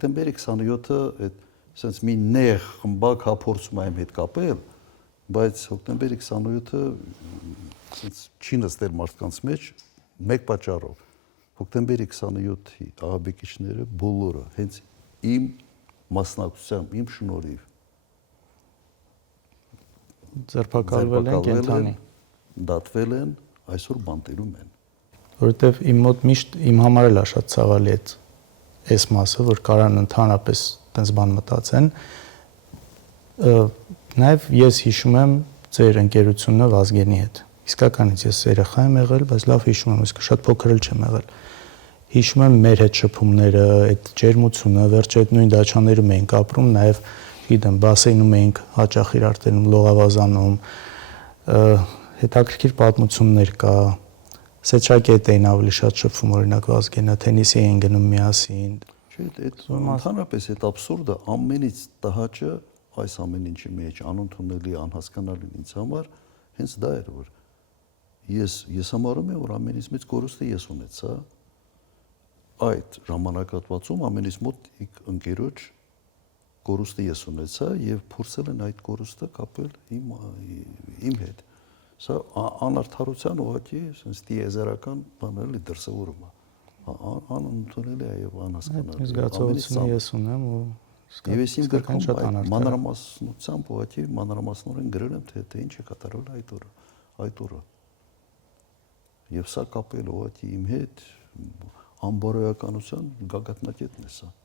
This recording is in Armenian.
հոկտեմբերի 27-ը այդ sense մի նեղ խմբակ հափորձում եմ հետ կապել, բայց հոկտեմբերի 27-ը sense չի նստել մարդկանց մեջ մեկ պատճառով։ Հոկտեմբերի 27-ի աղաբեկիչները բոլորը հենց իմ մասնակցությամբ, իմ շնորհիվ ձերբակալվել են կենթանի, դատվել են, այսօր բանտերում են։ Որովհետև իմ մոտ միշտ իմ համար էլ է շատ ցավալի այս մասը, որ կարան ընդհանրապես տենց բան մտածեն։ Նաև ես հիշում եմ ձեր ընկերությունը Վազգենի հետ։ Իսկականից ես երեխա եմ եղել, բայց լավ հիշում եմ, իսկ շատ փոքր էլ չեմ եղել։ Հիշում եմ մեր հետ շփումները, այդ ջերմությունը, վերջը այդ նույն դաչաներում էինք ապրում, նաև գիտեմ, բասեյնում էինք հաճախ իրար տենում, լողավազանում, հետաքրքիր պատմություններ կա։ Սեչակի հետ էին ավելի շատ շփվում, օրինակ Վազգենը, թենիսի էին գնում միասին։ Չէ, այդ ընդհանրապես այդ աբսուրդը ամենից տհաճը այս ամեն ինչի մեջ անընդունելի, անհասկանալին ինձ համար հենց դա էր, որ ես համարում եմ, որ ամենից մեծ կորուստը ես ունեցա այդ ժամանակահատվածում ամենից մոտ ընկերոջ կորուստը ես ունեցա եւ փորձել են այդ կորուստը կապել իմ հետ։ Սա անարդարության ուղղակի sense տիեզերական բան էլի դրսևորում է։ Անընդունելի է եւ անհասկանալի։ Զգացողությունը ես ունեմ ու եւ ես իմ գրքում մանրամասնությամբ ուղղակի մանրամասնորեն գրել եմ թե ինչ է կատարվել այդ օրը։ Եվ սա կապել ուղղակի իմ հետ անբարոյականության գագաթնակետն է սա։